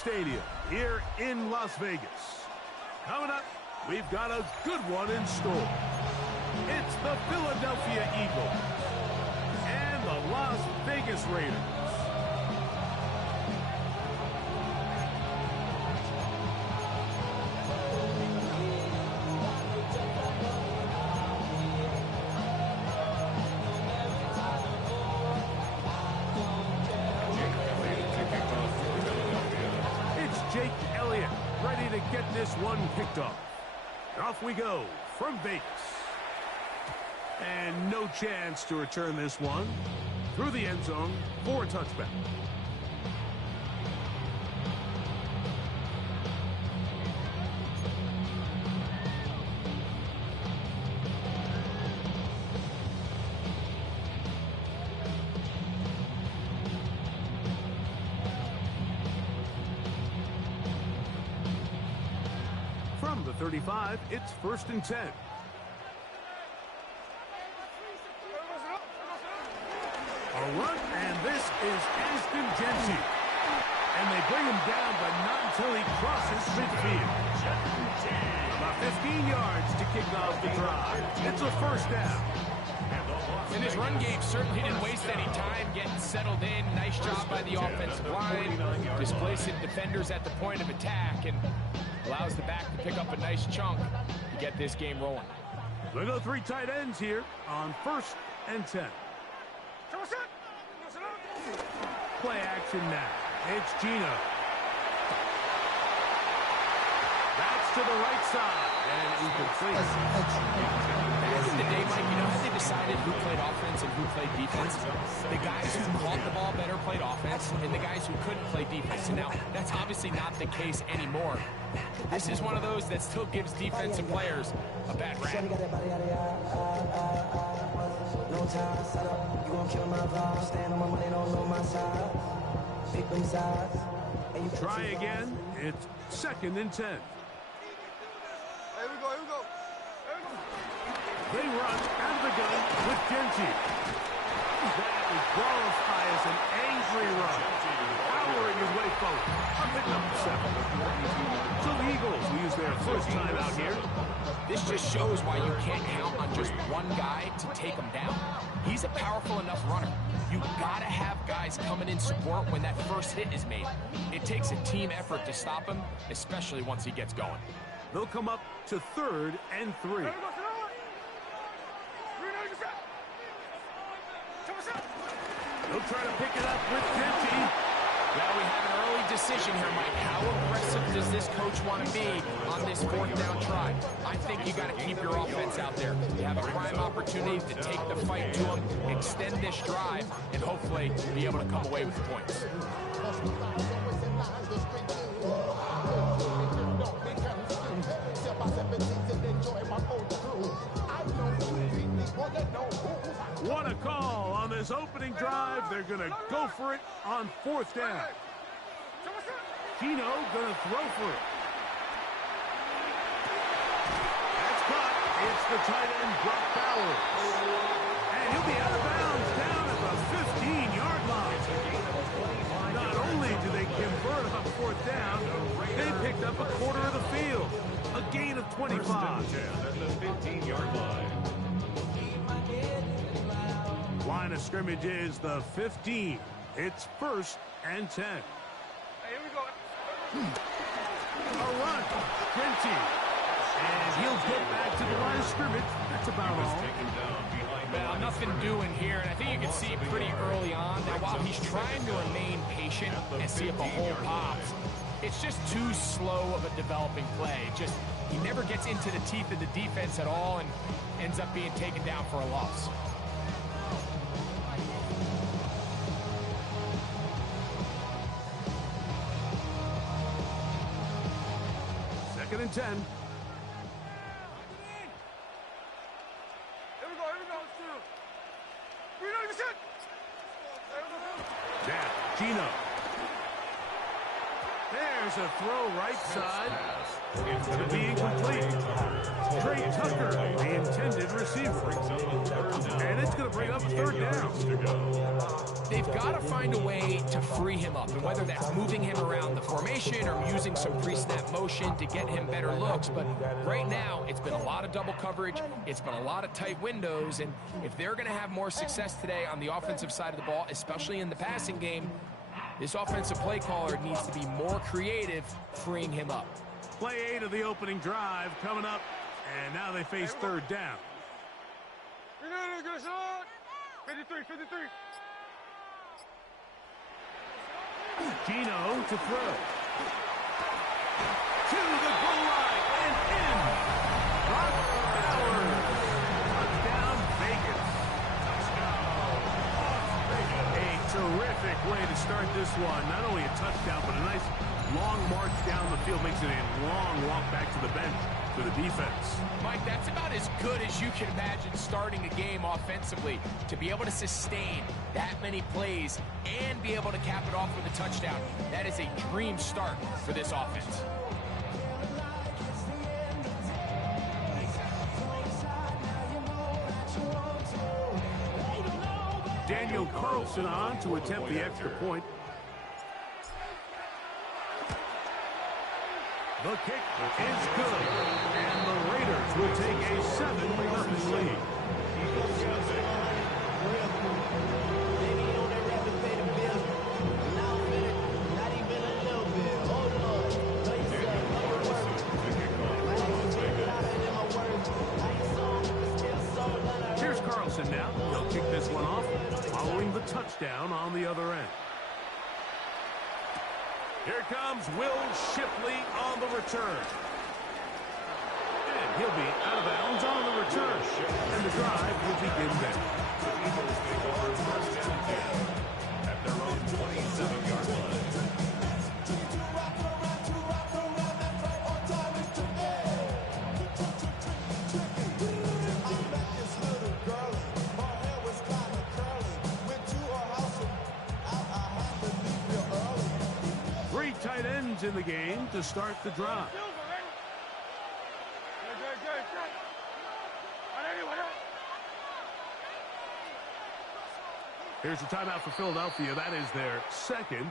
Stadium here in Las Vegas. Coming up, we've got a good one in store. It's the Philadelphia Eagles and the Las Vegas Raiders. Jake Elliott ready to get this one kicked off. Off we go from Vegas. And no chance to return this one through the end zone for a touchback. From the 35, it's 1st and 10. A run, and this is Ashton Jeanty. And they bring him down, but not until he crosses midfield. About 15 yards to kick off the drive. It's a 1st down. And his run game certainly didn't waste any time getting settled in. Nice job by the offensive line, displacing defenders at the point of attack, and allows the back to pick up a nice chunk to get this game rolling. They go 3 tight ends here on 1st and 10. Play action now. It's Geno. That's to the right side. And incomplete. Back in the day, Mike, you know how they decided who played offense and who played defense? The guys who caught the ball better played offense, and the guys who couldn't play defense. And now, that's obviously not the case anymore. This is one of those that still gives defensive players a bad rap. No time, set up, you gon' kill my vibe. Stand on my money, don't know my side. Pick them sides. Try again. It's 2nd and 10. Here we go, here we go. They run out of the gun with Jeanty. That is qualify as an angry run. Powering his way forward. I'm picking up the 7. So the Eagles will use their 1st time out here. This just shows why you can't count on just one guy to take him down. He's a powerful enough runner. You gotta have guys coming in support when that first hit is made. It takes a team effort to stop him, especially once he gets going. They'll come up to 3rd and 3. They'll try to pick it up with Jeanty. Well, we have an early decision here, Mike. How aggressive does this coach want to be on this 4th down try? I think you got to keep your offense out there. You have a prime opportunity to take the fight to them, extend this drive, and hopefully be able to come away with the points. What a call on this opening drive. They're going to go for it on 4th down. Geno going to throw for it. That's caught. It's the tight end, Brock Bowers. And he'll be out of bounds down at the 15-yard line. Not only do they convert on 4th down, they picked up a quarter of the field. A gain of 25. At the 15-yard line. Line of scrimmage is the 15. It's 1st and 10. Hey, here we go. A run. Jeanty. And he'll get back to the line of scrimmage. That's about all. Well, nothing doing here, and I think you can see pretty early on that while he's trying to remain patient and see if a hole pops, it's just too slow of a developing play. He never gets into the teeth of the defense at all and ends up being taken down for a loss. Second and 10. Here we go, here we go. Let's do it. We don't even sit. Now, Geno. There's a throw right side. It's going to be incomplete. Trey Tucker, the intended receiver. And it's going to bring up third down. They've got to find a way to free him up, and whether that's moving him around the formation or using some pre-snap motion to get him better looks. But right now, it's been a lot of double coverage. It's been a lot of tight windows, and if they're going to have more success today on the offensive side of the ball, especially in the passing game, this offensive play caller needs to be more creative, freeing him up. Play 8 of the opening drive coming up, and now they face third down. 53, 53. Gino to throw. To the goal line and in. Brock Bowers. Touchdown, Vegas. A terrific way to start this one. Not only a touchdown, but a nice long march down the field. Makes it a long walk back to the bench for the defense. Mike, that's about as good as you can imagine starting a game offensively. To be able to sustain that many plays and be able to cap it off with a touchdown, that is a dream start for this offense. Daniel Carlson on to attempt the extra point. The kick is good, and the Raiders will take a 7-0 lead. Here's Carlson now. He'll kick this one off, following the touchdown on the other end. Here comes Will Shipley on the return. And he'll be out of bounds on the return. And the drive will begin then. The Eagles take over first and 10 at their own 27-yard line. Tight ends in the game to start the drive. Here's a timeout for Philadelphia. That is their second.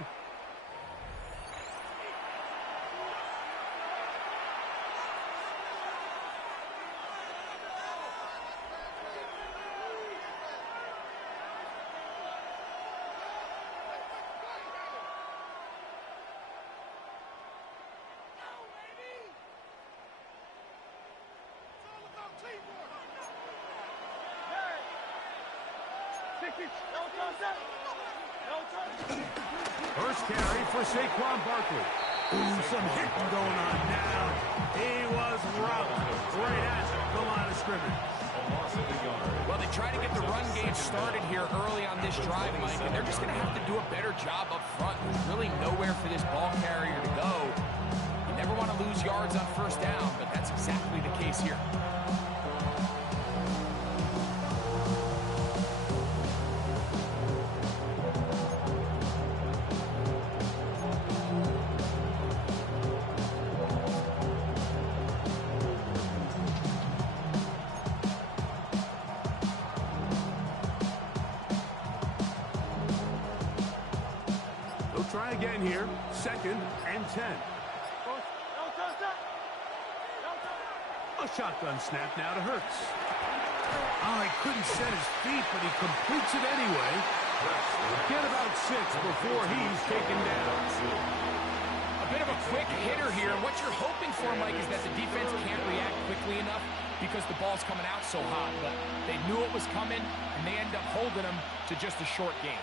First carry for Saquon Barkley. Ooh, some hitting going on now. He was robbed right at the line of scrimmage. Well, they try to get the run game started here early on this drive, Mike, and they're just going to have to do a better job up front. There's really nowhere for this ball carrier to go. You never want to lose yards on first down, but that's exactly the case here. Try again here. Second and 10. A shotgun snap now to Hurts. Oh, he couldn't set his feet, but he completes it anyway. Get about 6 before he's taken down. A bit of a quick hitter here. What you're hoping for, Mike, is that the defense can't react quickly enough because the ball's coming out so hot. But they knew it was coming, and they end up holding him to just a short game.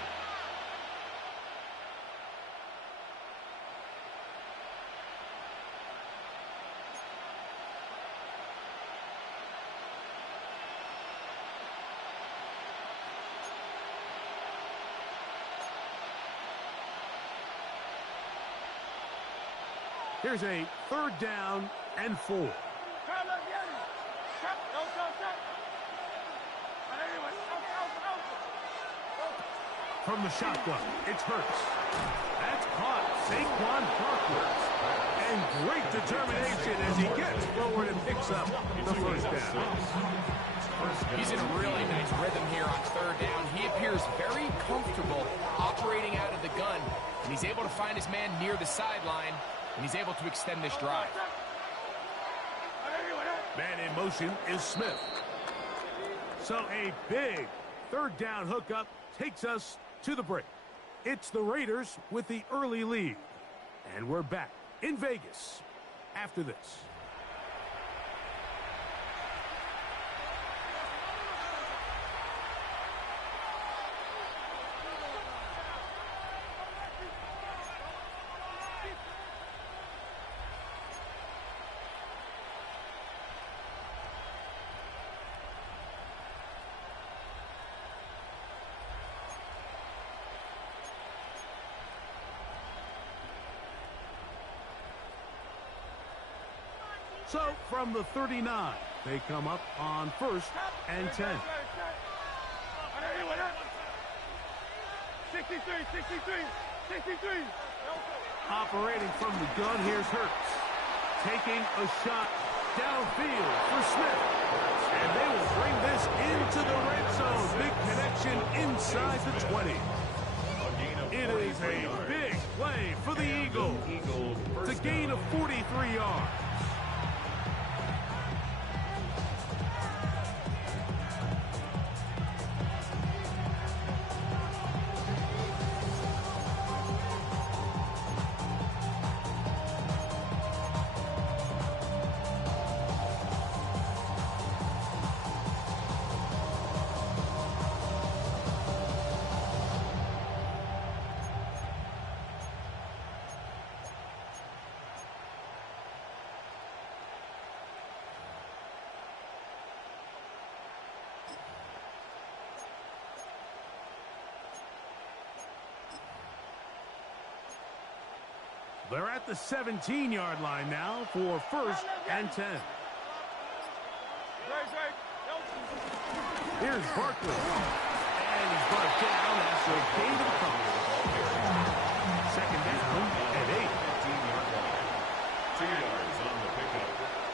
Here's a third down and 4. From the shotgun, it's Hurts. That's caught. Saquon Barkley. determination as he gets forward and picks up the first down. He's in a really nice rhythm here on third down. He appears very comfortable operating out of the gun, and he's able to find his man near the sideline, and he's able to extend this drive. Man in motion is Smith. So a big third down hookup takes us to the break. It's the Raiders with the early lead. And we're back in Vegas after this. So from the 39, they come up on 1st and 10. 63. Operating from the gun, here's Hurts. Taking a shot downfield for Smith. And they will bring this into the red zone. Big connection inside the 20. It is a big play for the Eagles. It's a gain of 43 yards. They're at the 17-yard line now for 1st and 10. Here's Barkley. And he's brought down after a gain of a couple. 2nd down and 8. 2 yards on the pickup.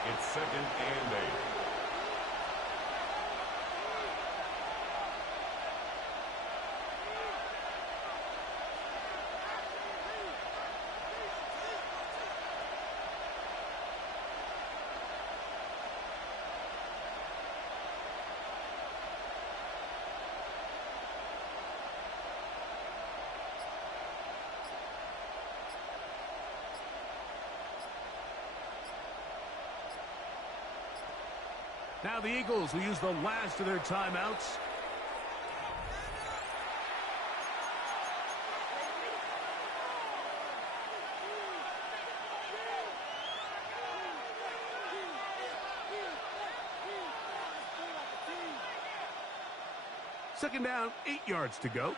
It's 2nd and 8. Now the Eagles will use the last of their timeouts. Second down, 8 yards to go.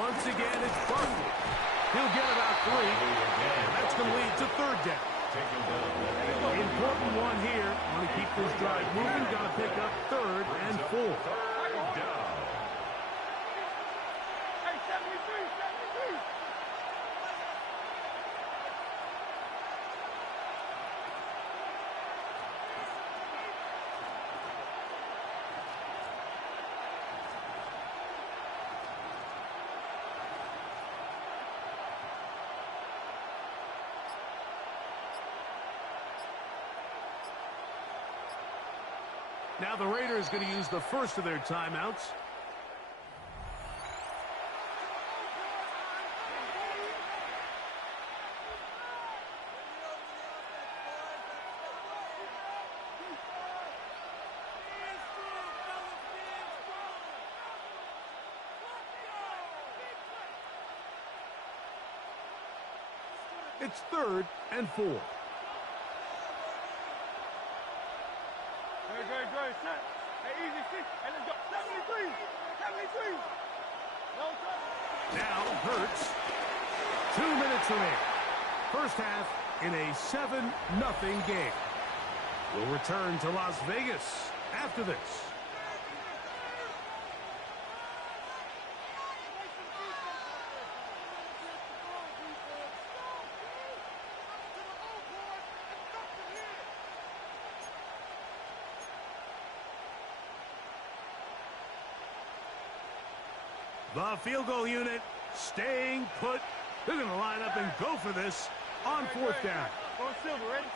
Once again, it's Barkley. He'll get about 3, and that's going to lead to 3rd down. Important one here. Want to keep this drive moving. Got to pick up 3rd and 4. 3rd down. Hey, 73. Now the Raiders going to use the first of their timeouts. It's 3rd and 4. Great. Set. Hey, easy 6. And let's go. 73. No time. Now Hurts. 2 minutes remaining. First half in a 7-0 game. We'll return to Las Vegas after this. The field goal unit staying put. They're going to line up and go for this on fourth down. Going silver, ready?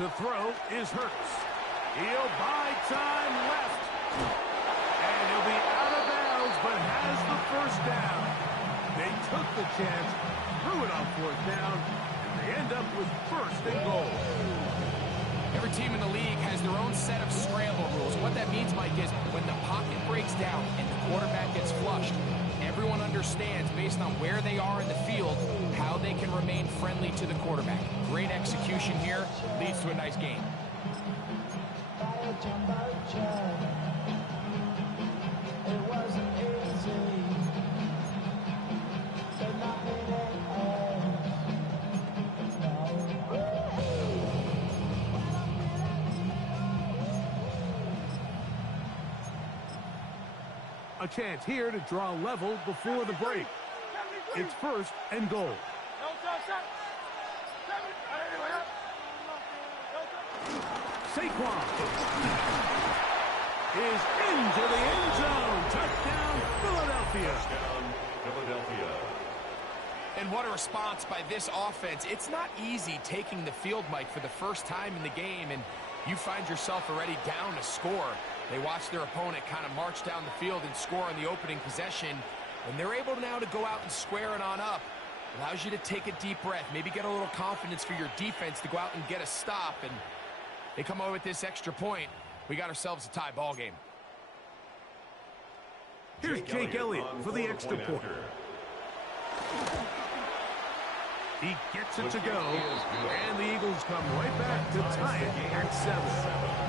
To throw is Hurts. He'll buy time left. And he'll be out of bounds, but has the first down. They took the chance, threw it on fourth down, and they end up with first and goal. Every team in the league has their own set of scramble rules. What that means, Mike, is when the pocket breaks down and the quarterback gets flushed, everyone understands, based on where they are in the field, how they can remain friendly to the quarterback. Great execution here leads to a nice game. It wasn't easy. A chance here to draw level before the break. It's first and goal. Saquon is into the end zone. Touchdown, Philadelphia. Touchdown, Philadelphia. And what a response by this offense. It's not easy taking the field, Mike, for the first time in the game, and you find yourself already down a score. They watch their opponent kind of march down the field and score on the opening possession, and they're able now to go out and square it on up. Allows you to take a deep breath, maybe get a little confidence for your defense to go out and get a stop, and they come away with this extra point. We got ourselves a tie ball game. Here's Jake Elliott for the extra point. He gets it to go, and the Eagles come right back to tie it at 7.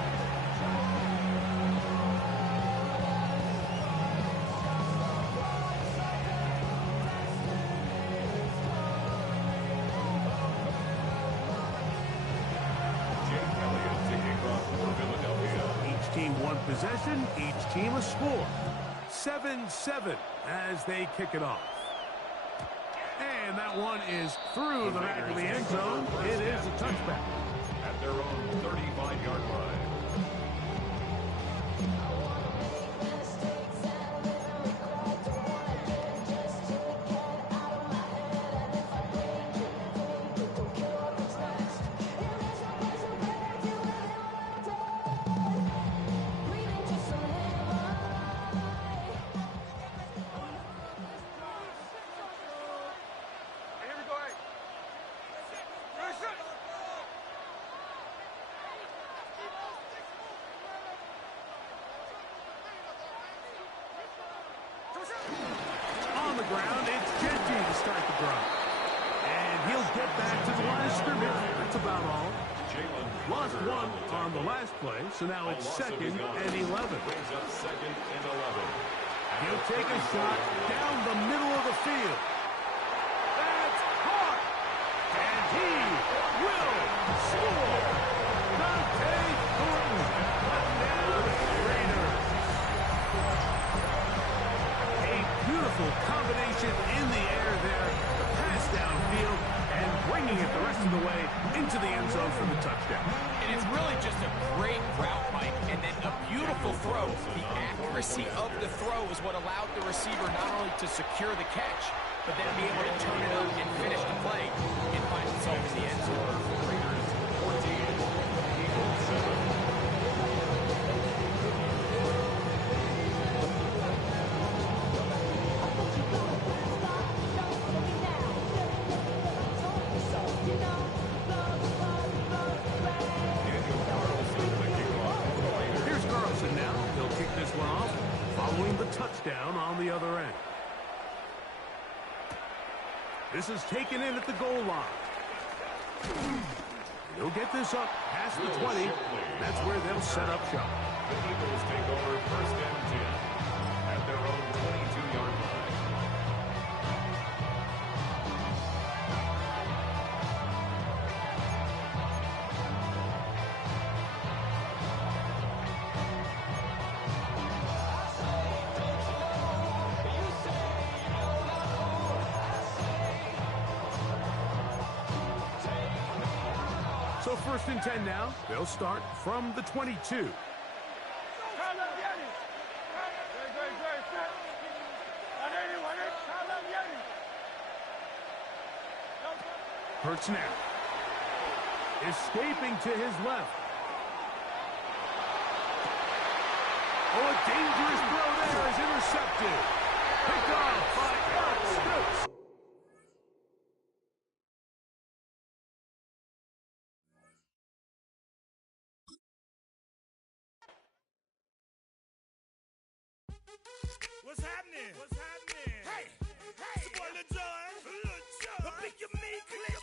One possession, each team a score. 7-7 as they kick it off. And that one is through the back of the end zone. It is a touchback. At their own 35-yard line. On the ground, it's Genty to start the drive. And he'll get back to the line of scrimmage. That's about all. Lost one on the last play, so now it's 2nd and 11. Brings up 2nd and 11. He'll take a shot down the middle of the field. That's caught. And he will score. Dante Thornton. Touchdown, Raiders. A beautiful combination in the air there. The pass downfield and bringing it the rest of the way into the end zone for the touchdown. And it's really just a great route, Mike, and then a beautiful throw. The accuracy of the throw is what allowed the receiver not only to secure the catch, but then be able to turn it up and finish the play and find himself in the end zone. Raiders 14, Eagles 7. Touchdown on the other end. This is taken in at the goal line. He'll get this up past the 20. That's where they'll set up shop. The Eagles take over 1st and 10 at their own 22-yard line. So 1st and 10 now. They'll start from the 22. Hurts now. Escaping to his left. Oh, a dangerous throw there is intercepted. Picked off by Eric Stokes. What's happening? What's happening? Hey, it's your boy Lil Jon. Pick your meat, click.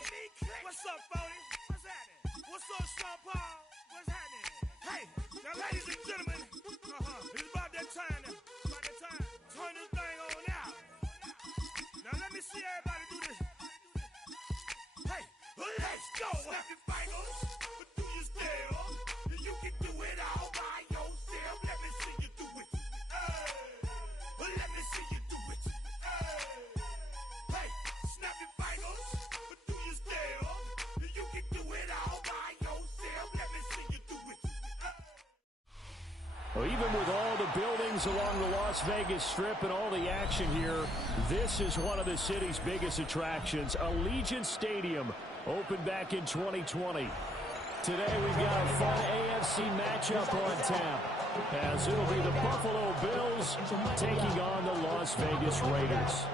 What's up, Phony? What's happening? What's up, Sean Paul? What's happening? Hey, now ladies and gentlemen, it's about that time now. Turn this thing on out. Now let me see everybody do this. Hey, let's go. Snap your fingers, but do you still? You can do it all by yourself. Let me see you do it. Let me see you do it. Hey, snap your fingers, but do you still? You can do it all by yourself. Let me see you do it. Well, even with all the buildings along the Las Vegas Strip and all the action here, this is one of the city's biggest attractions. Allegiant Stadium opened back in 2020. Today we've got a fun AFC matchup on tap, as it'll be the Buffalo Bills taking on the Las Vegas Raiders.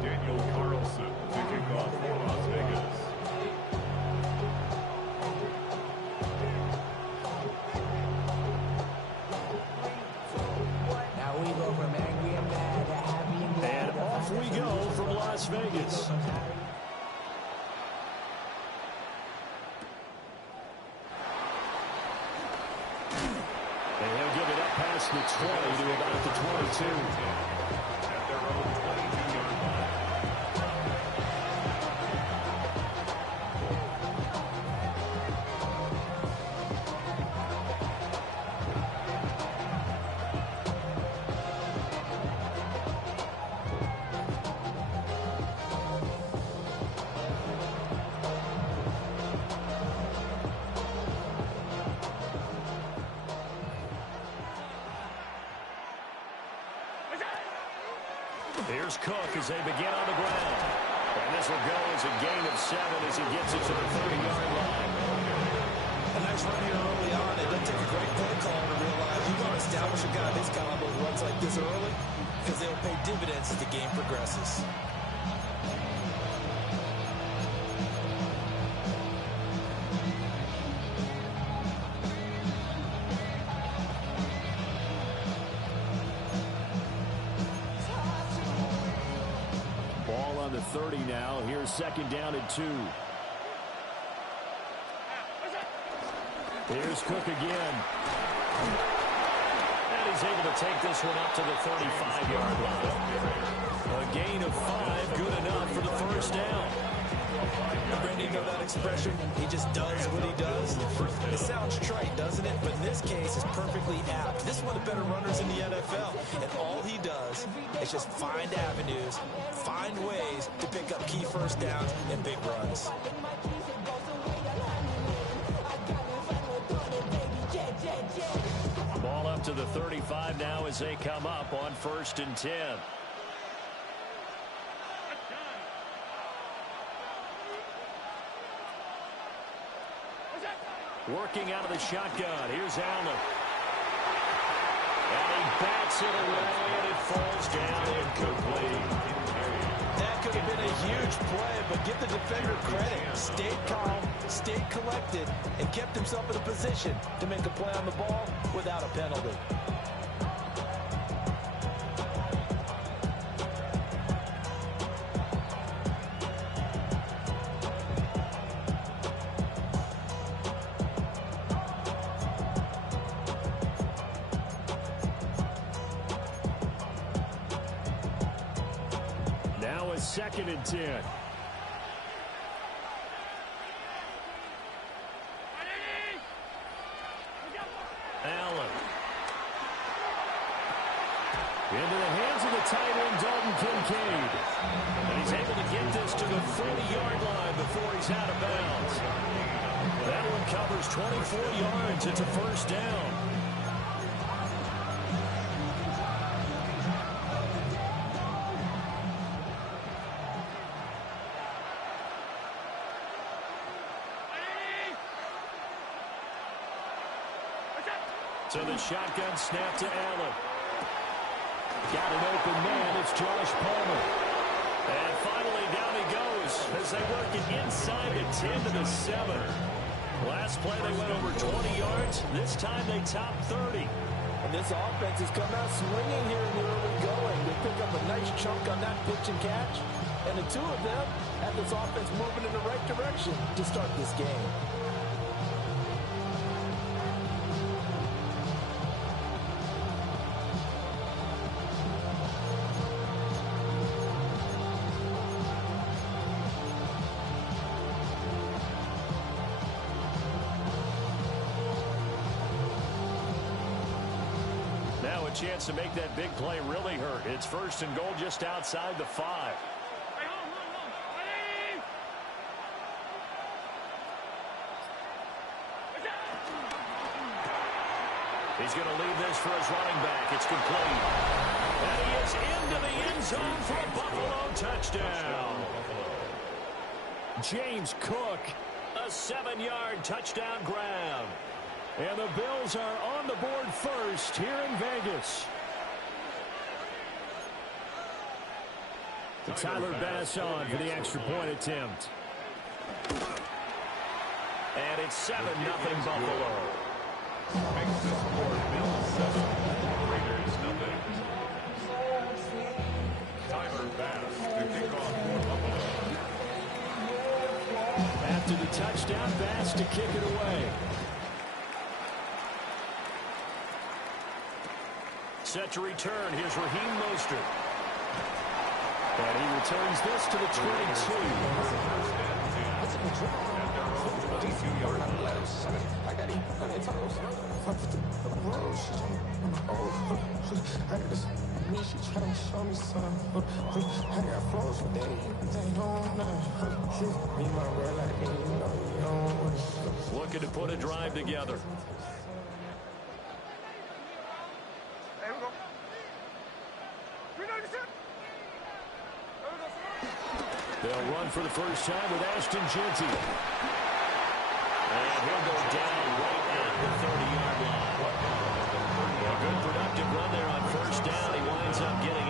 Daniel Carlson to kick off for Las Vegas. Now we go from angry and mad to happy and glad. And off we go from Las Vegas. And he'll give it up past the 20 to about the 22. At their own 22-yard line. Here's Cook as they begin on the ground. And this will go as a gain of 7 as he gets it to the 30-yard line. A nice run here early on. It doesn't take a great play call to realize you want to establish a guy this caliber who runs like this early, because they'll pay dividends as the game progresses. Ball on the 30 now. Here's second down and 2. Here's Cook again. And he's able to take this one up to the 35-yard line. A gain of 5, good enough for the first down. Brandon, you know that expression? He just does what he does. It sounds trite, doesn't it? But in this case, it's perfectly apt. This is one of the better runners in the NFL. And all he does is just find avenues, find ways to pick up key first downs and big runs. Ball up to the 35 now as they come up on 1st and 10. Working out of the shotgun. Here's Allen. And he bats it away, and it falls down incomplete. That could have been a huge play, but give the defender credit. Stayed calm, stayed collected, and kept himself in a position to make a play on the ball without a penalty. Now a 2nd and 10. Allen. Into the hands of the tight end, Dalton Kincaid. And he's able to get this to the 40-yard line before he's out of bounds. That one covers 24 yards. It's a first down. So the shotgun snap to Allen. Got an open man. It's Josh Palmer. And finally down he goes as they work it inside the 10 to the 7. Last play they went over 20 yards. This time they topped 30. And this offense has come out swinging here in the early going. They pick up a nice chunk on that pitch and catch. And the two of them have this offense moving in the right direction to start this game. Chance to make that big play really hurt. It's first and goal just outside the 5. He's going to leave this for his running back. It's complete. And he is into the end zone for a Buffalo touchdown. James Cook, a 7-yard touchdown grab. And the Bills are on the board first here in Vegas. Tyler Bass on for the extra point attempt. And it's 7-0 Buffalo. Makes the score Bills 7, Raiders 0. Tyler Bass to kick off for Buffalo. After the touchdown, Bass to kick it away. Set to return. Here's Raheem Mostert. And he returns this to the 22. Looking to put a drive together. They'll run for the first time with Ashton Jeanty. And he'll go down right at the 30-yard line. A good productive run there on first down. He winds up getting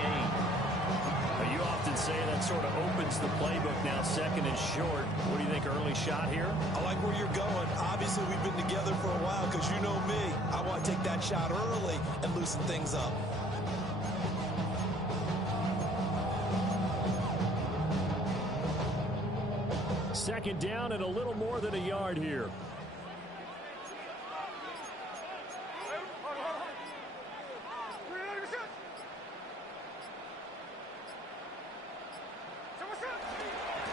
8. You often say that sort of opens the playbook now, second and short. What do you think, early shot here? I like where you're going. Obviously, we've been together for a while because you know me. I want to take that shot early and loosen things up. Second down and a little more than a yard here.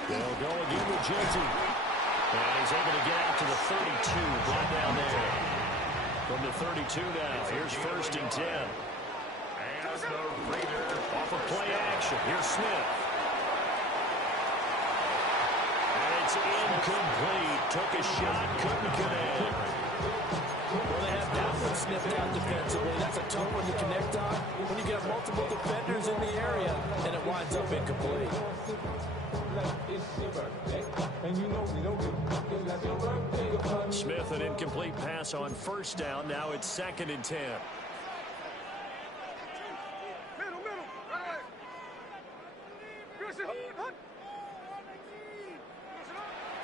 They'll go again with Jeanty. And he's able to get out to the 32, right down there. From the 32 now, here's first and 10. And the Raiders Off of play action, here's Smith. It's incomplete. Took a shot, couldn't connect. Well, they have that one sniffed out defensively. That's a tough one to connect on when you get multiple defenders in the area, and it winds up incomplete. Smith, an incomplete pass on first down. Now it's second and 10.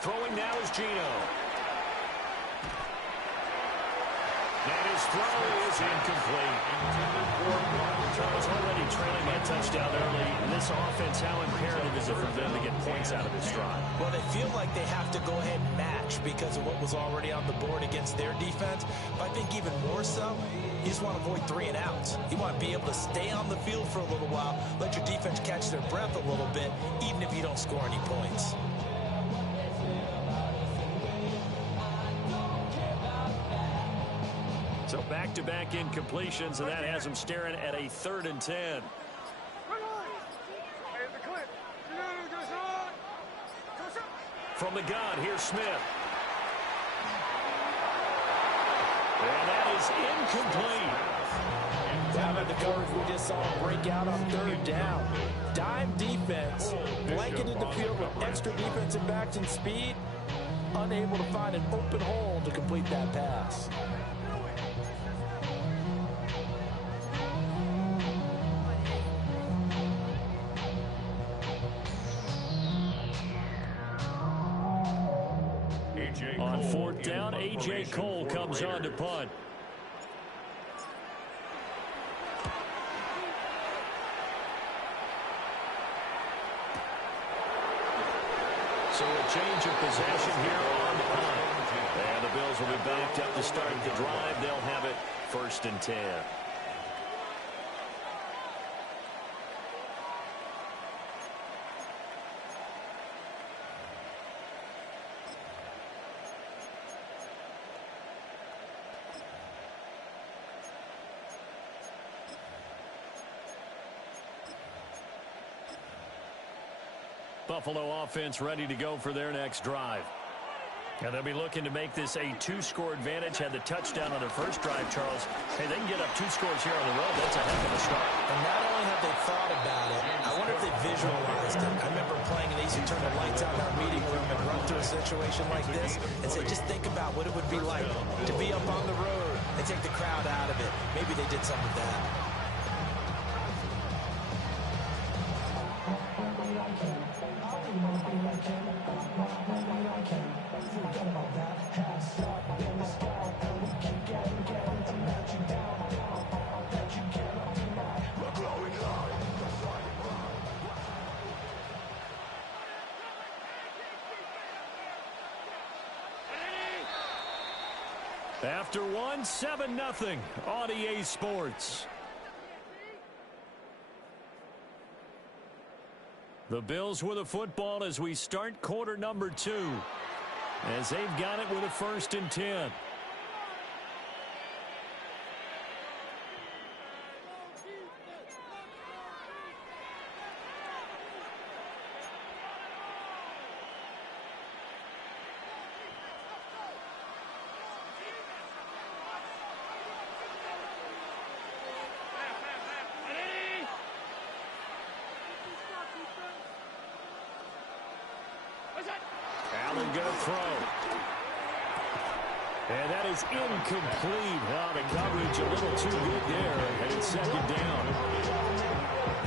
Throwing now is Geno. And his throw is incomplete. Charles already trailing that touchdown early. This offense, how imperative is it for them to get points out of this drive? Well, they feel like they have to go ahead and match because of what was already on the board against their defense. But I think even more so, you just want to avoid 3 and outs. You want to be able to stay on the field for a little while, let your defense catch their breath a little bit, even if you don't score any points. So back-to-back incompletions, and that has them staring at a 3rd and 10. From the gun, here's Smith. And that is incomplete. Down at the coverage, we just saw him break out on 3rd down. Dime defense, blanketed the field with extra defensive backs and speed, unable to find an open hole to complete that pass. On 4th down, A.J. Cole comes on to punt. So a change of possession here on the punt. And the Bills will be backed up to start the drive. They'll have it 1st and 10. Buffalo offense ready to go for their next drive. And they'll be looking to make this a 2-score advantage. Had the touchdown on their first drive, Charles. Hey, they can get up 2 scores here on the road. That's a heck of a start. And not only have they thought about it, I wonder if they visualized it. I remember playing, and they used to turn the lights out in our meeting room and run through a situation like this and say, just think about what it would be like to be up on the road and take the crowd out of it. Maybe they did some of that. After one, 7-0 on EA Sports. The Bills with a football as we start quarter number 2. As they've got it with a 1st and 10. Allen going to throw. And that is incomplete. Oh, the coverage a little too good there. And it's 2nd down.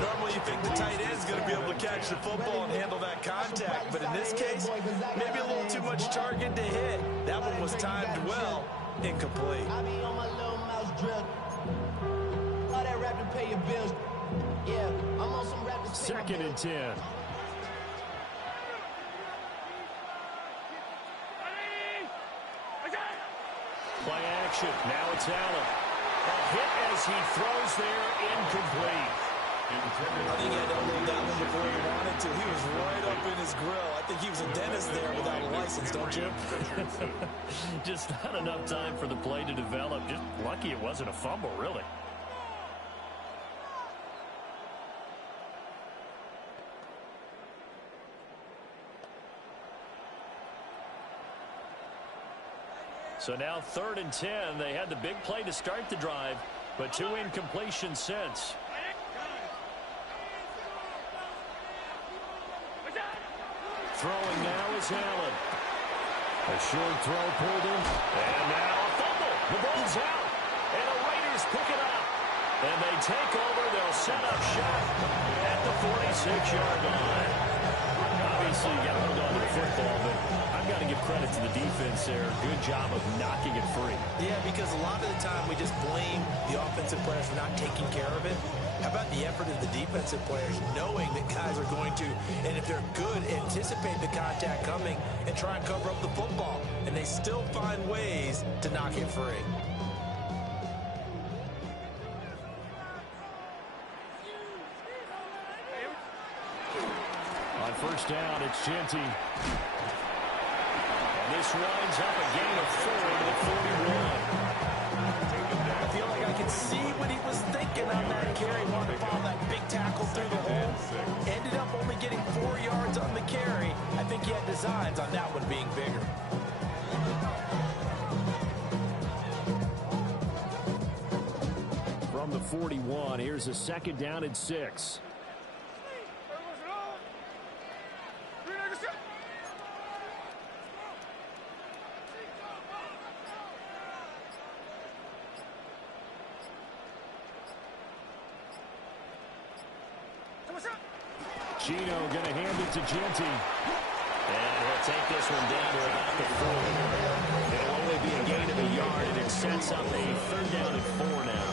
Normally you think the tight end's going to be able to catch the football and handle that contact. But in this case, maybe a little too much target to hit. That one was timed well. Incomplete. I be on my little mouse drill. All that rap to pay your bills. Yeah, I'm on some rap to 2nd and 10. Play action. Now it's Allen. A hit as he throws there, incomplete. I think he had to unload that one before he wanted to. He was right up in his grill. I think he was a dentist there without a license, don't you? Just not enough time for the play to develop. Just lucky it wasn't a fumble, really. So now 3rd and 10. They had the big play to start the drive, but 2 incompletions since. Throwing now is Allen. A short throw pulled in. And now a fumble. The ball's out. And the Raiders pick it up. And they take over. They'll set up shop at the 46-yard line. Obviously, you got to hold on to the football, but I've got to give credit to the defense there. Good job of knocking it free. Yeah, because a lot of the time we just blame the offensive players for not taking care of it. How about the effort of the defensive players knowing that guys are going to, and if they're good, anticipate the contact coming and try and cover up the football. And they still find ways to knock it free. On 1st down, it's Genty. And this winds up a gain of 4 to the 41. can see what he was thinking on that carry. Wanted to follow that big tackle through the hole. Ended up only getting 4 yards on the carry. I think he had designs on that one being bigger. From the 41, here's a 2nd down and 6. Gino going to hand it to Jeanty. And he'll take this one down to about the 40. It'll only be a gain of a yard, and it sets up a 3rd down and 4 now.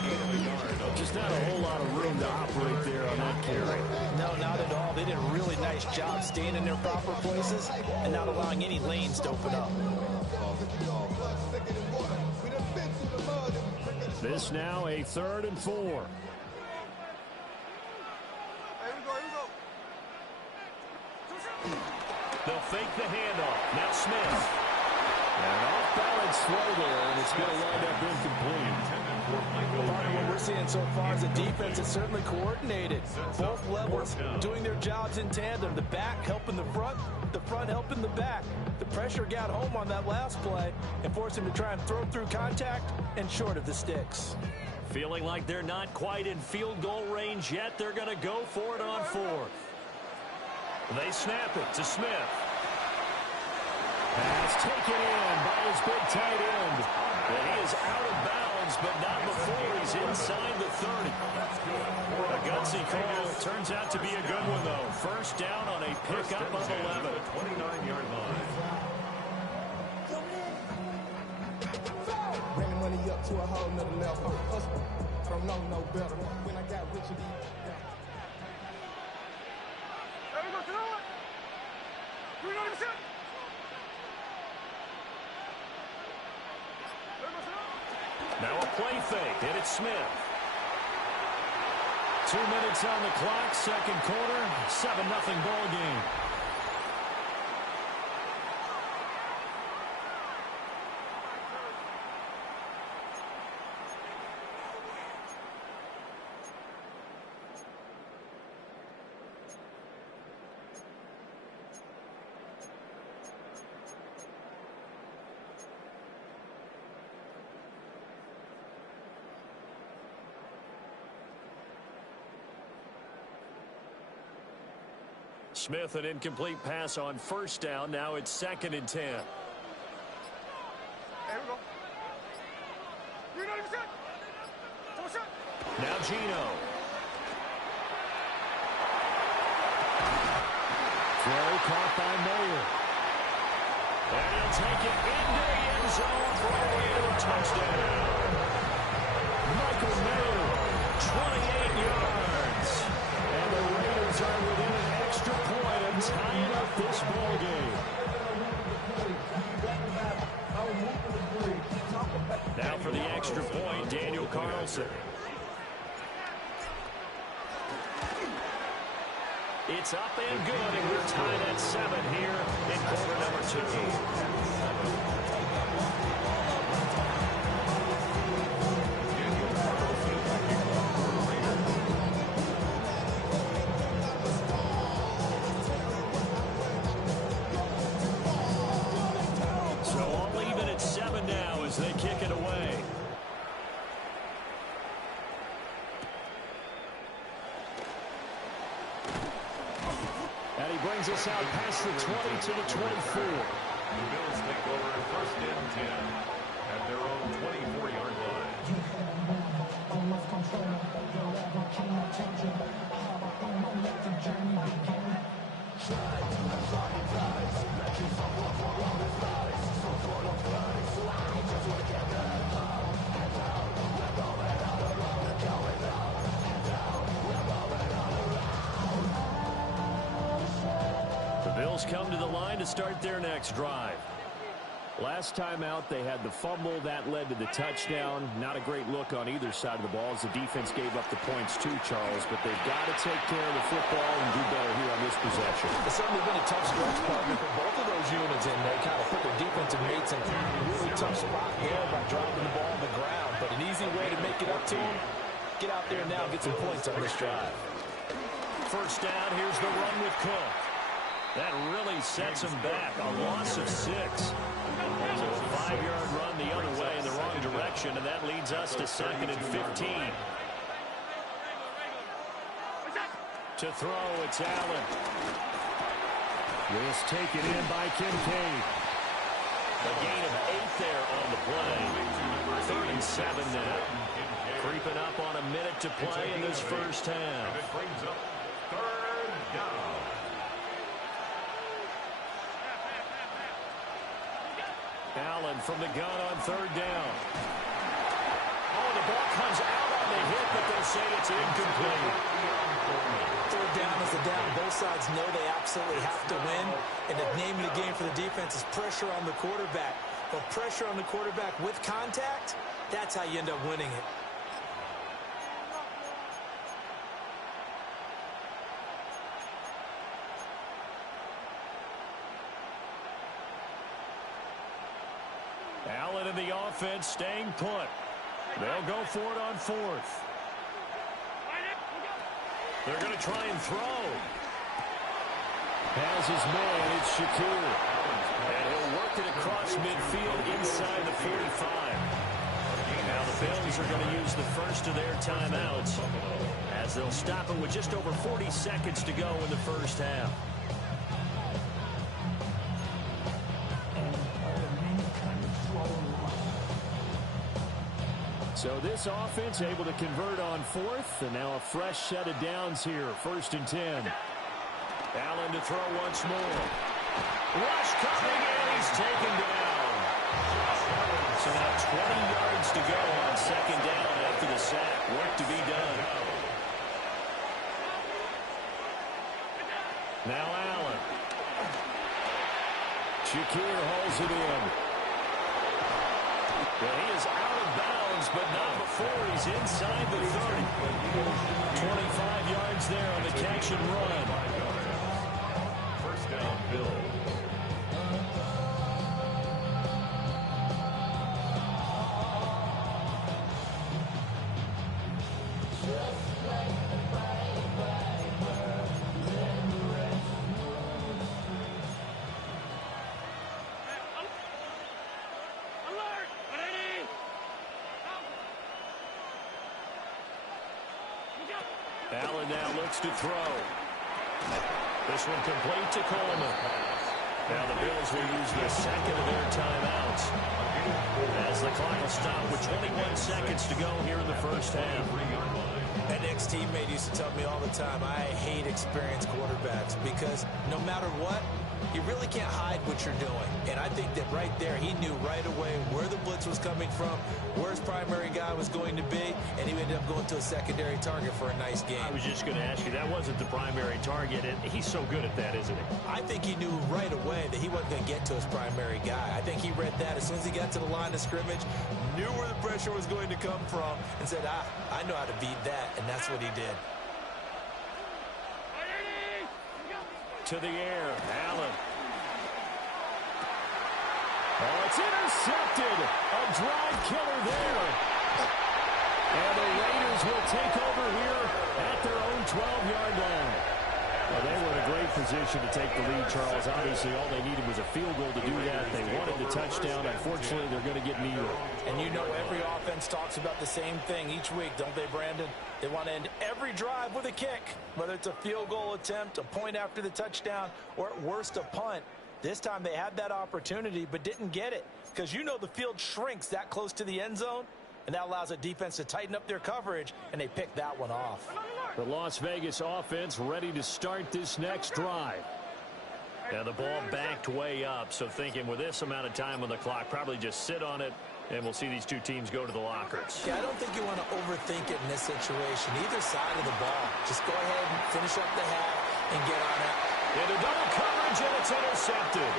Just not a whole lot of room to operate there on that carry. No, not at all. They did a really nice job staying in their proper places and not allowing any lanes to open up. This now a 3rd and 4. They'll fake the handoff. Now Smith. An off-balance throw there, and it's going to wind up incomplete. Part of what we're seeing so far is the defense is certainly coordinated. Both levels doing their jobs in tandem. The back helping the front helping the back. The pressure got home on that last play and forced him to try and throw through contact and short of the sticks. Feeling like they're not quite in field goal range yet. They're going to go for it on 4th. They snap it to Smith. Pass taken in by his big tight end. And he is out of bounds, but not before he's inside the 30. A gutsy call. Turns out to be a good one, though. 1st down on a pickup of 11. 29-yard line. Bringing money up to a whole nother level. I don't know no better. When I got rich, Now a play fake, and it's Smith. 2 minutes on the clock, 2nd quarter, 7-0 ball game. Smith, an incomplete pass on 1st down. Now it's 2nd and 10. Here we go. Now Gino. Throw caught by Mayer. And he'll take it into the end zone for a Raider touchdown. Michael Mayer, 28 yards. And the Raiders are within an extra point of tying up this ball game. Now for the extra point, Daniel Carlson. It's up and good, and we're tied at 7 here in quarter number 2. They kick it away. And he brings us out past the 20 to the 24. The Bills take over 1st and 10 at their own 24-yard line. Bills come to the line to start their next drive. Last time out, they had the fumble. That led to the touchdown. Not a great look on either side of the ball as the defense gave up the points too, Charles. But they've got to take care of the football and do better here on this possession. It's certainly been a tough stretch, partner, for both of those units, and they kind of put their defensive mates in a really tough spot here by dropping the ball on the ground. But an easy way to make it up to him, get out there now and get some points on this drive. First down, here's the run with Cook. That really sets him back. A loss of 6. So a 5-yard run the other way in the wrong direction, and that leads us to 2nd and 15. To throw, it's Allen. This taken in by Kincaid. A gain of 8 there on the play. 3rd and 7 now. Creeping up on a minute to play in this first half. It brings up 3rd down. Allen from the gun on 3rd down. Oh, the ball comes out on the hit, but they'll say it's incomplete. 3rd down is a down. Both sides know they absolutely have to win. And the name of the game for the defense is pressure on the quarterback. But pressure on the quarterback with contact, that's how you end up winning it. Allen in the offense staying put. They'll go for it on 4th. They're going to try and throw. Has his man, it's Shakir. And he'll work it across midfield inside the 45. Now the Bills are going to use the first of their timeouts as they'll stop it with just over 40 seconds to go in the first half. So this offense able to convert on 4th, and now a fresh set of downs here. 1st and 10. Allen to throw once more. Rush coming in, he's taken down. So now 20 yards to go on 2nd down after the sack. Work to be done. Now Allen. Shakir hauls it in. Well, he is out of bounds, but not before he's inside the 30. 25 yards there on the catch and run. First down, Bill. Allen now looks to throw. This one complete to Coleman. Now the Bills will use the 2nd of their timeouts as the clock will stop with 21 seconds to go here in the first half. An ex-teammate used to tell me all the time, I hate experienced quarterbacks because no matter what, you really can't hide what you're doing. And I think that right there, he knew right away where the blitz was coming from, where his primary guy was going to be, and he ended up going to a secondary target for a nice game. I was just going to ask you, that wasn't the primary target, and he's so good at that, isn't he? I think he knew right away that he wasn't going to get to his primary guy. I think he read that as soon as he got to the line of scrimmage, knew where the pressure was going to come from, and said, I know how to beat that, and that's what he did. To the air, Allen. Oh, it's intercepted. A drive killer there. And the Raiders will take over here at their own 12-yard line. Well, they were in a great position to take the lead, Charles. Obviously, all they needed was a field goal to do that. They wanted the touchdown. Unfortunately, they're going to get neither. And you know every offense talks about the same thing each week, don't they, Brandon? They want to end every drive with a kick, whether it's a field goal attempt, a point after the touchdown, or at worst a punt. This time they had that opportunity but didn't get it because you know the field shrinks that close to the end zone, and that allows a defense to tighten up their coverage, and they picked that one off. The Las Vegas offense ready to start this next drive. And the ball backed way up, so thinking with this amount of time on the clock, probably just sit on it, and we'll see these two teams go to the lockers. Yeah, I don't think you want to overthink it in this situation. Either side of the ball. Just go ahead and finish up the half and get on it. Into double coverage, and it's intercepted.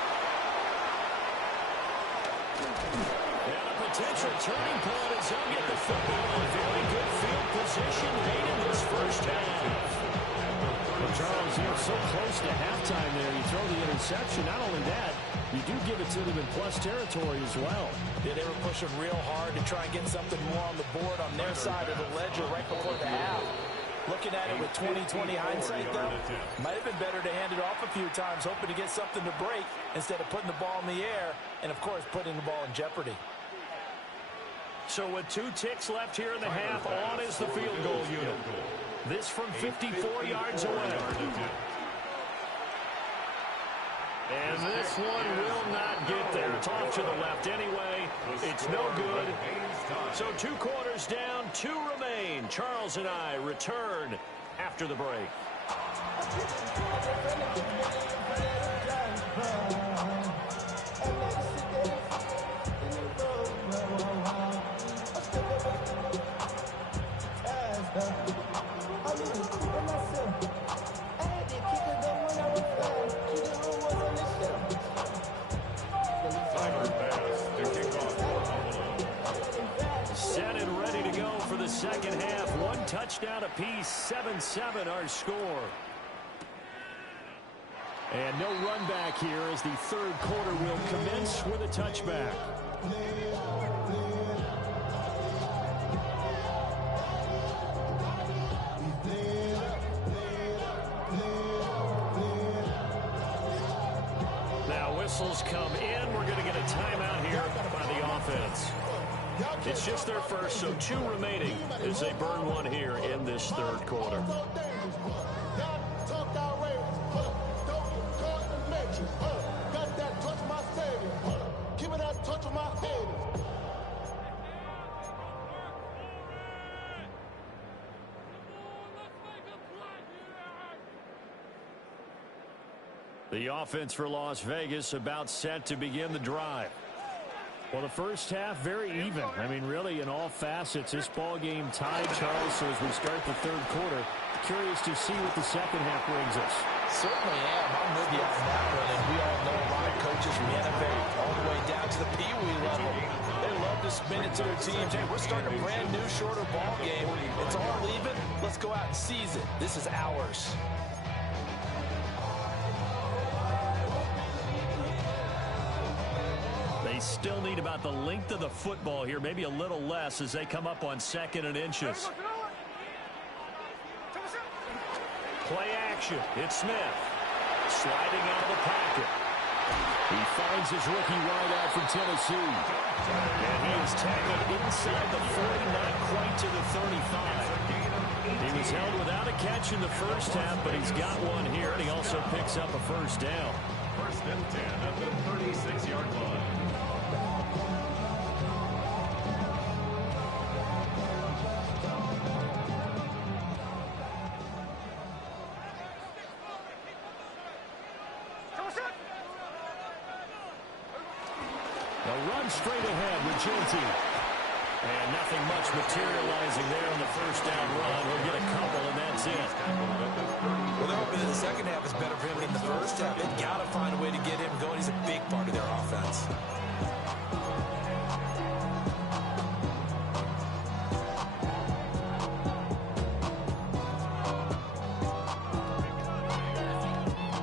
And a potential turning point as they'll get the football in very good field position late in this first half. Well, Charles, you're so close to halftime there. You throw the interception. Not only that, you do give it to them in plus territory as well. Yeah, they were pushing real hard to try and get something more on the board on their side of the ledger right before the half. Looking at it with 20/20 hindsight, though, might have been better to hand it off a few times, hoping to get something to break instead of putting the ball in the air and, of course, putting the ball in jeopardy. So with 2 ticks left here in the half, on is the field goal unit. This from 54 yards away. And this one will not get there. It's off to the left anyway. It's no good. So 2 quarters down, 2 remain. Charles and I return after the break. Set and ready to go for the second half. 1 touchdown apiece, 7-7 our score. And no run back here as the third quarter will commence with a touchback. Now whistles come in. We're going to get a timeout here by the offense. It's just their first, so 2 remaining as they burn 1 here in this third quarter. The offense for Las Vegas about set to begin the drive. Well, the first half, very even. I mean, really, in all facets, this ball game tied, Charles. So as we start the third quarter, curious to see what the second half brings us. Certainly am. I'm with you on that one. And we all know a lot of coaches from the NFL all the way down to the Pee-wee level. They love to spin it to their teams. Hey, we're starting a brand new, shorter ball game. It's all even. Let's go out and seize it. This is ours. Still need about the length of the football here, maybe a little less as they come up on 2nd and inches. Play action. It's Smith. Sliding out of the pocket. He finds his rookie wideout from Tennessee. And he is tackled inside the 40, not quite to the 35. He was held without a catch in the first half, but he's got one here, and he also picks up a first down. 1st and 10 at the 36-yard line. Straight ahead with Genty. And nothing much materializing there on the first down run. He'll get a couple, and that's it. Well, they're hoping that the second half is better for him than the first half. They've got to find a way to get him going. He's a big part of their offense.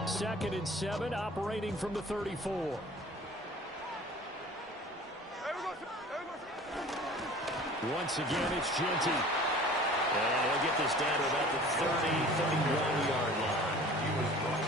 Second and 7, operating from the 34. Once again, it's Genty. And he'll get this down to about the 30-31-yard line.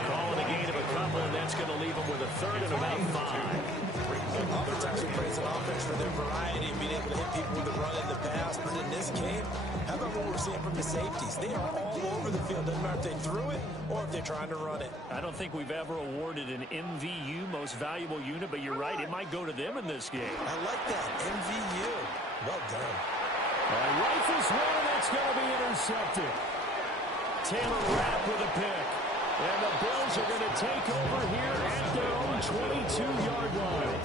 Calling a gain of a couple, and that's going to leave him with a third and about 5. Oftentimes we praise an offense for their variety, being able to hit people with the run in the pass. But in this game, how about what we're seeing from the safeties? They are all over the field. Doesn't matter if they threw it or if they're trying to run it. I don't think we've ever awarded an MVU, most valuable unit, but you're right, it might go to them in this game. I like that, MVU. Well done. Rifles one, and that's going to be intercepted. Taylor Rapp with a pick. And the Bills are going to take over here at their own 22-yard line.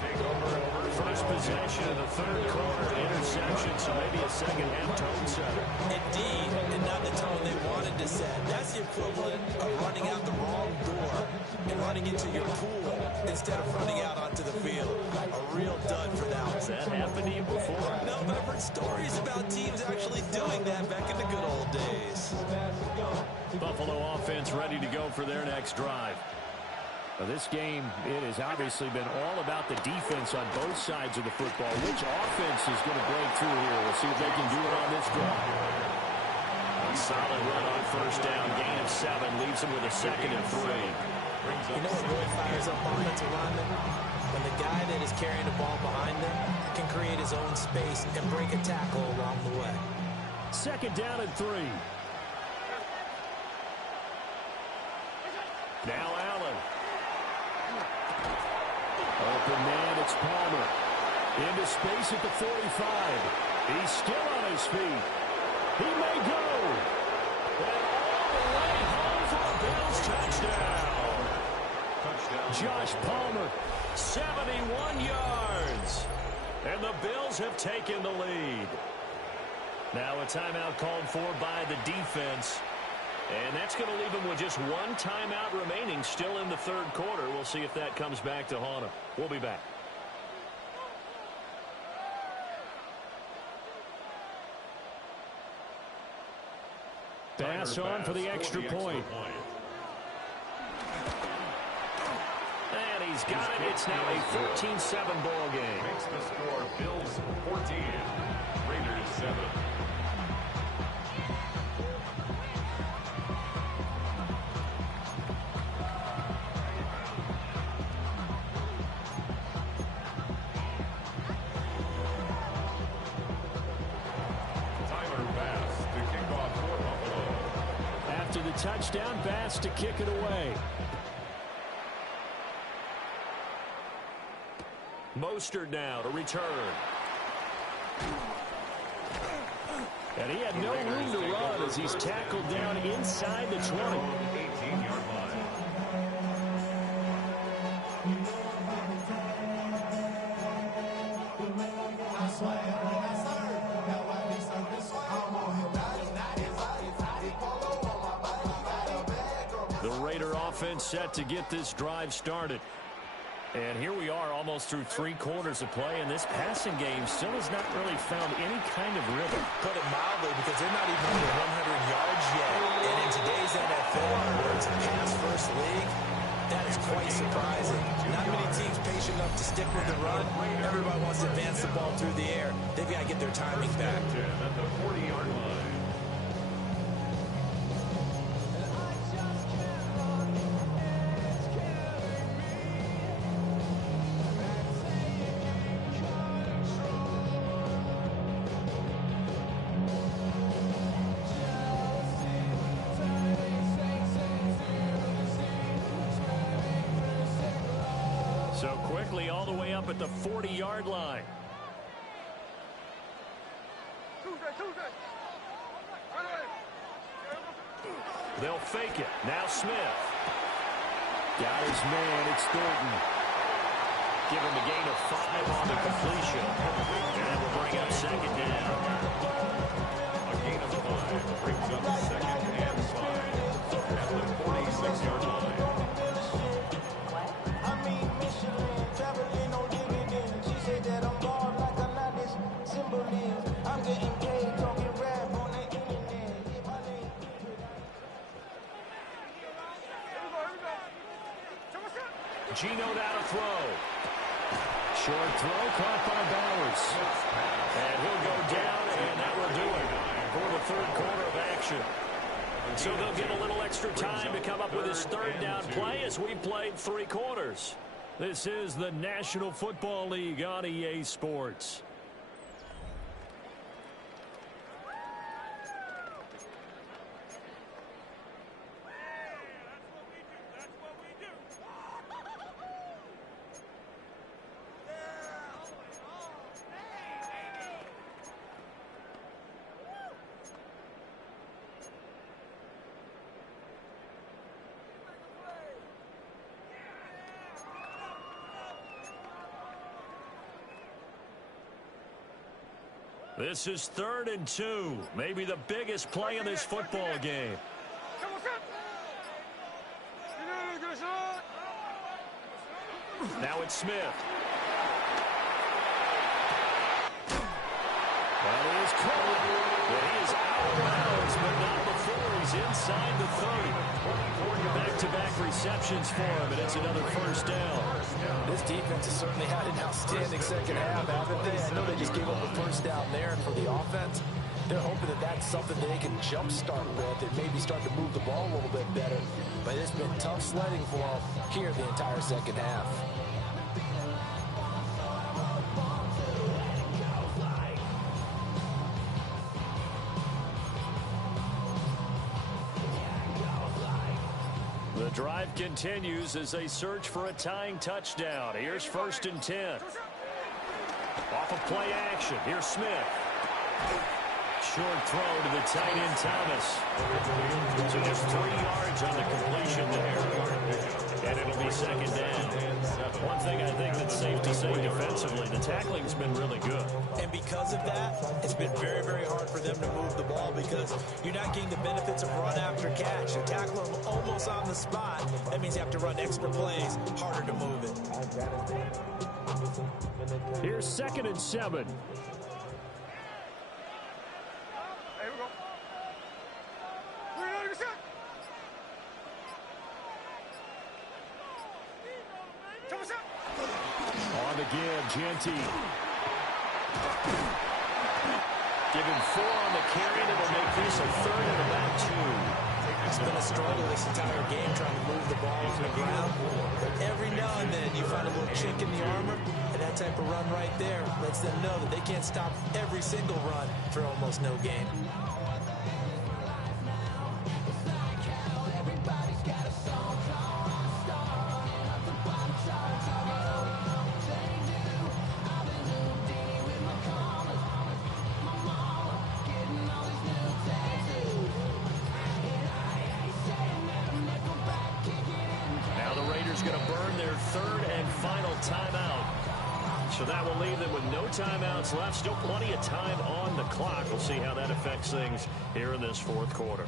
First possession of the third quarter, interception, so maybe a second-half tone setter. Indeed, and not the tone they wanted to set. That's the equivalent of running out the wrong door and running into your pool instead of running out onto the field. A real dud for that one. Has that happened to you before? No, but I've heard stories about teams actually doing that back in the good old days. Buffalo offense ready to go for their next drive. This game, it has obviously been all about the defense on both sides of the football. Which offense is going to break through here? We'll see if they can do it on this drive. A solid run on first down. Gain of 7 leaves them with a 2nd and 3. You know what really fires up offensive linemen? When the guy that is carrying the ball behind them can create his own space and break a tackle along the way. 2nd down and 3. Now Allen. Open man, it's Palmer. Into space at the 45. He's still on his feet. He may go. And all the way home for a Bills touchdown. Josh Palmer, 71 yards. And the Bills have taken the lead. Now a timeout called for by the defense. And that's going to leave them with just one timeout remaining still in the third quarter. We'll see if that comes back to haunt them. We'll be back. Pass on for the extra point. And he's got it. It's now a 14-7 ball game. Makes the score Bills 14, Raiders 7. Touchdown pass to kick it away. Mostert now to return. And he had no room to run as he's tackled down inside the 20. 18-yard line. The Raider offense set to get this drive started. And here we are almost through 3 quarters of play, and this passing game still has not really found any kind of rhythm. Put it mildly, because they're not even under 100 yards yet. And in today's NFL, where it's a pass-first league, that is quite surprising. Not many teams patient enough to stick with the run. Everybody wants to advance the ball through the air. They've got to get their timing back. At the 40-yard line. So quickly all the way up at the 40-yard line. They'll fake it. Now Smith. Got his man. It's Thornton. Give him a gain of 5 on the completion. And we'll bring up 2nd down. A gain of 5 brings up 2nd and 5 at the 46-yard line. Geno down to throw. Short throw caught by Bowers. And he'll go down, and that will do it for the third quarter of action. So they'll get a little extra time to come up with his 3rd down play as we played 3 quarters. This is the National Football League on EA Sports. This is 3rd and 2. Maybe the biggest play in this football game. Now it's Smith. That is caught. He is out of bounds, but not before he's inside. inside the 30. Back-to-back receptions for him, and it's another first down. This defense has certainly had an outstanding second half, haven't they? I know they just gave up a first down there, and for the offense, they're hoping that that's something that they can jumpstart with and maybe start to move the ball a little bit better. But it's been tough sledding for them here the entire second half. The drive continues as they search for a tying touchdown. Here's 1st and 10. Off of play action. Here's Smith. Short throw to the tight end, Thomas. So just 3 yards on the completion there. And it'll be 2nd down. One thing I think that's safe to say defensively, the tackling's been really good. And because of that, it's been very, very hard for them to move the ball because you're not getting the benefits of run after catch. You tackle them almost on the spot. That means you have to run extra plays, harder to move it. Here's 2nd and 7. Here we go. We're set. On the give, Genty. Given 4 on the carry, and it'll make this a 3rd and about 2. It's been a struggle this entire game trying to move the ball on the ground. But every now and then you find a little chink in the armor, and that type of run right there lets them know that they can't stop every single run for almost no gain. So that will leave them with no timeouts left. Still plenty of time on the clock. We'll see how that affects things here in this 4th quarter.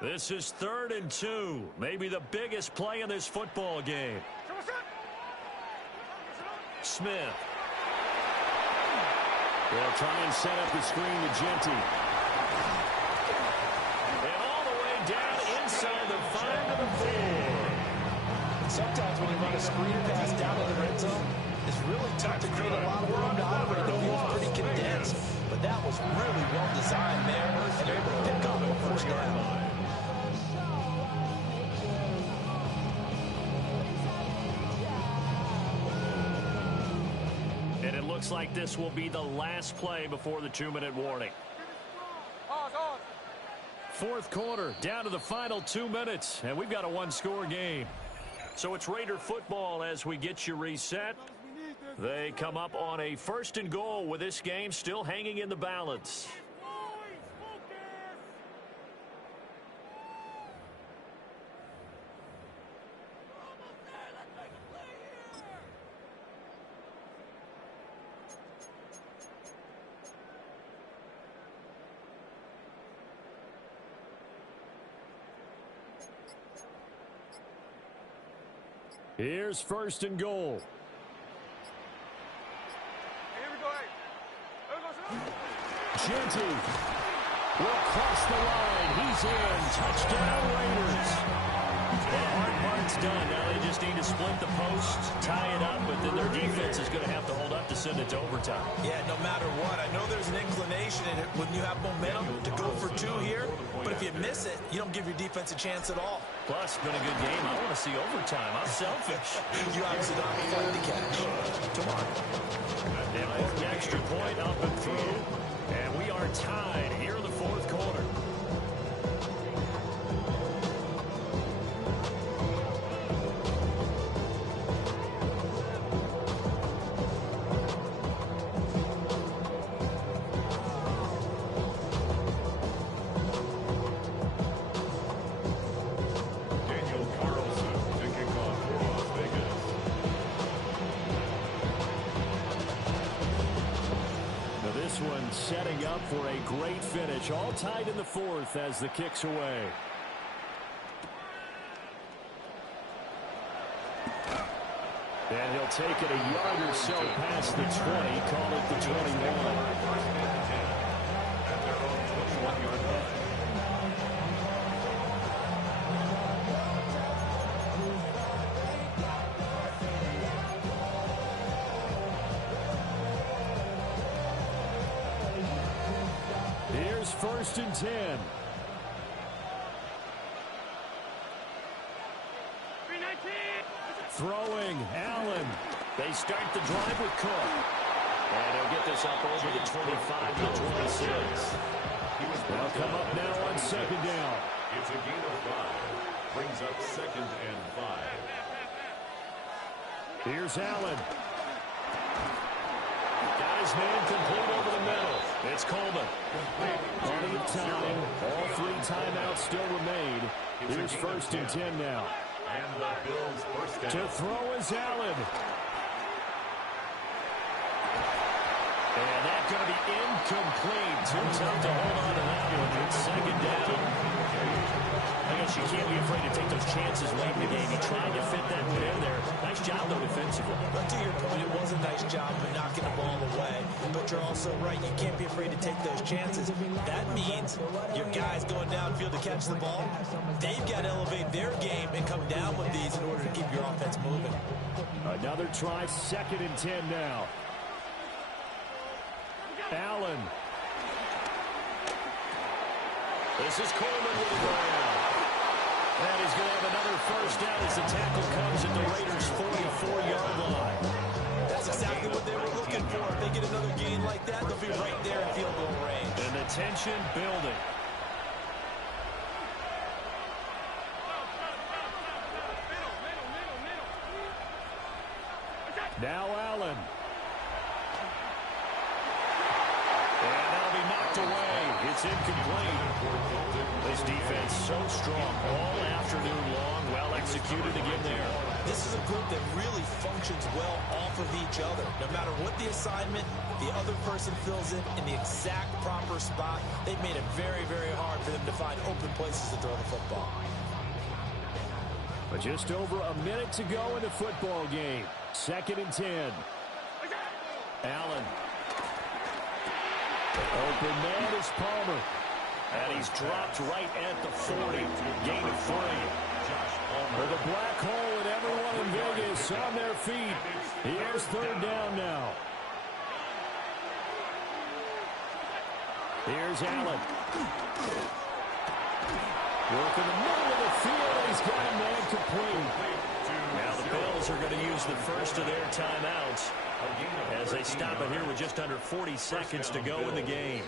This is 3rd and 2. Maybe the biggest play in this football game. Smith. They'll try and set up the screen to Genty. Down inside the 5 to the 4. Sometimes when you run a screen pass down in the red zone, it's really tough to create a lot of room to operate. The field's pretty condensed, but that was really well designed there, and they're able to pick up a first down. And it looks like this will be the last play before the 2-minute warning. 4th quarter, down to the final 2 minutes, and we've got a 1-score game. So it's Raider football as we get you reset. They come up on a 1st and goal with this game still hanging in the balance. Here's 1st and goal. Here we go. Genty will cross the line. He's in. Touchdown, Raiders. Well, the hard part's done. Now they just need to split the post, tie it up, but then their defense is going to have to hold up to send it to overtime. Yeah, no matter what. I know there's an inclination in it when you have momentum to go for 2 here, but if you miss it, you don't give your defense a chance at all. Plus, it's been a good game. I want to see overtime. I'm selfish. You obviously don't have a fight to catch. Tomorrow. They hook the extra point up and through, and we are tied here in the 4th quarter. Setting up for a great finish. All tied in the 4th as the kick's away. And he'll take it a yard or so past the 20, call it the 21. At their own 21-yard line. Here's 1st and 10. Throwing, Allen. They start the drive with Cook. And he'll get this up over the 25 to 26. They'll come up now on 2nd down. It's a gain of 5. Brings up 2nd and 5. Here's Allen. Got his man complete over the middle. It's Coleman. Plenty of time. All 3 timeouts still remain. Here's 1st and 10 now. And the Bills first down. To throw is Allen. And that's going to be incomplete. Too tough to hold on to that one. It's 2nd down. I guess you can't be afraid to take those chances late in the game. He tried to fit that one in there. Nice job, though, defensively. But to your point, it was a nice job of knocking the ball away. But you're also right. You can't be afraid to take those chances. That means your guys going downfield to catch the ball, they've got to elevate their game and come down with these in order to keep your offense moving. Another try, 2nd and 10 now. Allen. This is Coleman with the ground. And he's going to have another first down as the tackle comes at the Raiders' 44-yard line. That's exactly what they were looking for. If they get another gain like that, they'll be right there in field goal range. And the tension building. Now Allen. And that'll be knocked away. It's incomplete. This defense so strong all afternoon long. Well executed again there. This is a group that really functions well off of each other. No matter what the assignment, the other person fills in the exact proper spot. They've made it very, very hard for them to find open places to throw the football. But just over a minute to go in the football game. 2nd and 10. Allen. Open man is Palmer. And he's dropped right at the 40. Gain of 3. For the black hole and everyone in Vegas on their feet. Here's 3rd down now. Here's Allen. Working the middle of the field, and he's got a man complete. Now the Bills are going to use the first of their timeouts as they stop it here with just under 40 seconds to go in the game.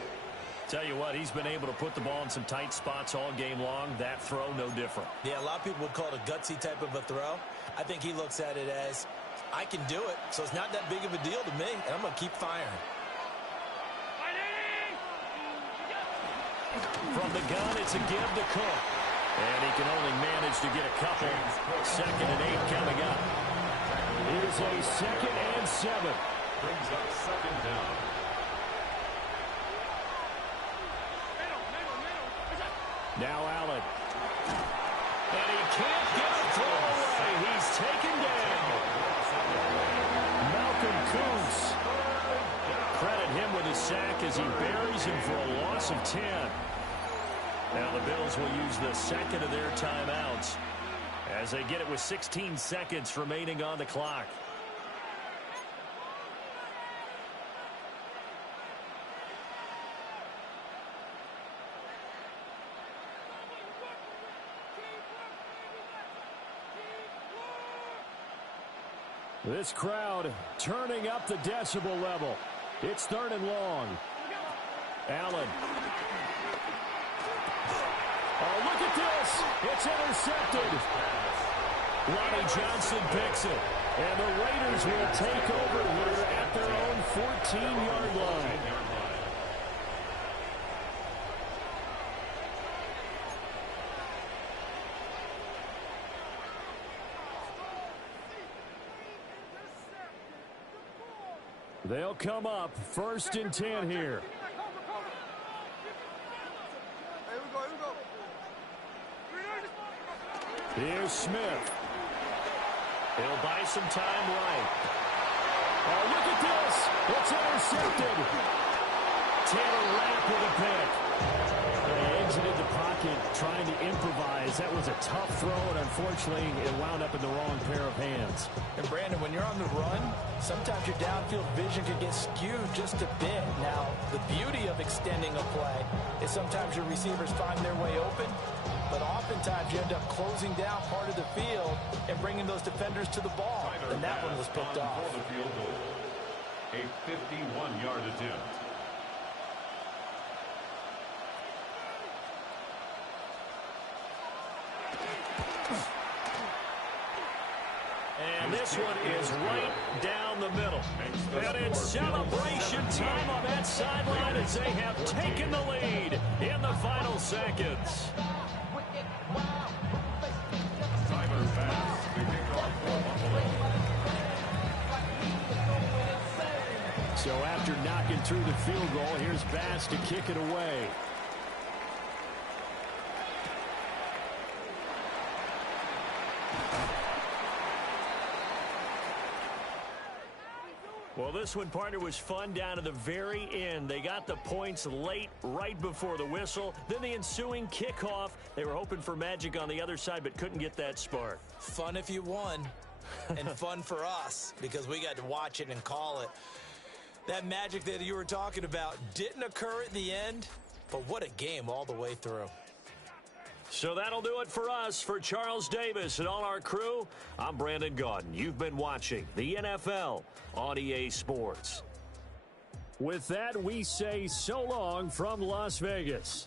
Tell you what, he's been able to put the ball in some tight spots all game long. That throw, no different. Yeah, a lot of people would call it a gutsy type of a throw. I think he looks at it as, I can do it, so it's not that big of a deal to me, and I'm going to keep firing. From the gun, it's a give to Cook. And he can only manage to get a couple. 2nd and 8 coming up. It is a 2nd and 7. Brings up 2nd down. Now Allen. And he can't get a throw away. He's taken down. Malcolm Kuntz. Credit him with a sack as he buries him for a loss of 10. Now the Bills will use the 2nd of their timeouts as they get it with 16 seconds remaining on the clock. This crowd turning up the decibel level. It's 3rd and long. Allen. Oh, look at this. It's intercepted. Lonnie Johnson picks it. And the Raiders will take over here at their own 14-yard line. They'll come up 1st and 10 here. Here's Smith. He'll buy some time right. Oh, look at this. It's intercepted. Taylor Rapp with a pick. They exited the pocket trying to improvise. That was a tough throw, and unfortunately, it wound up in the wrong pair of hands. And Brandon, when you're on the run, sometimes your downfield vision can get skewed just a bit. Now, the beauty of extending a play is sometimes your receivers find their way open, but oftentimes you end up closing down part of the field and bringing those defenders to the ball. And that one was picked off. A 51-yard attempt. And this one is right down the middle. And it's celebration time on that sideline as they have taken the lead in the final seconds. So after knocking through the field goal, here's Bass to kick it away. Well, this one, partner, was fun down to the very end. They got the points late, right before the whistle. Then the ensuing kickoff. They were hoping for magic on the other side, but couldn't get that spark. Fun if you won, and fun for us, because we got to watch it and call it. That magic that you were talking about didn't occur at the end, but what a game all the way through. So that'll do it for us. For Charles Davis and all our crew, I'm Brandon Gaudin. You've been watching the NFL on EA Sports. With that, we say so long from Las Vegas.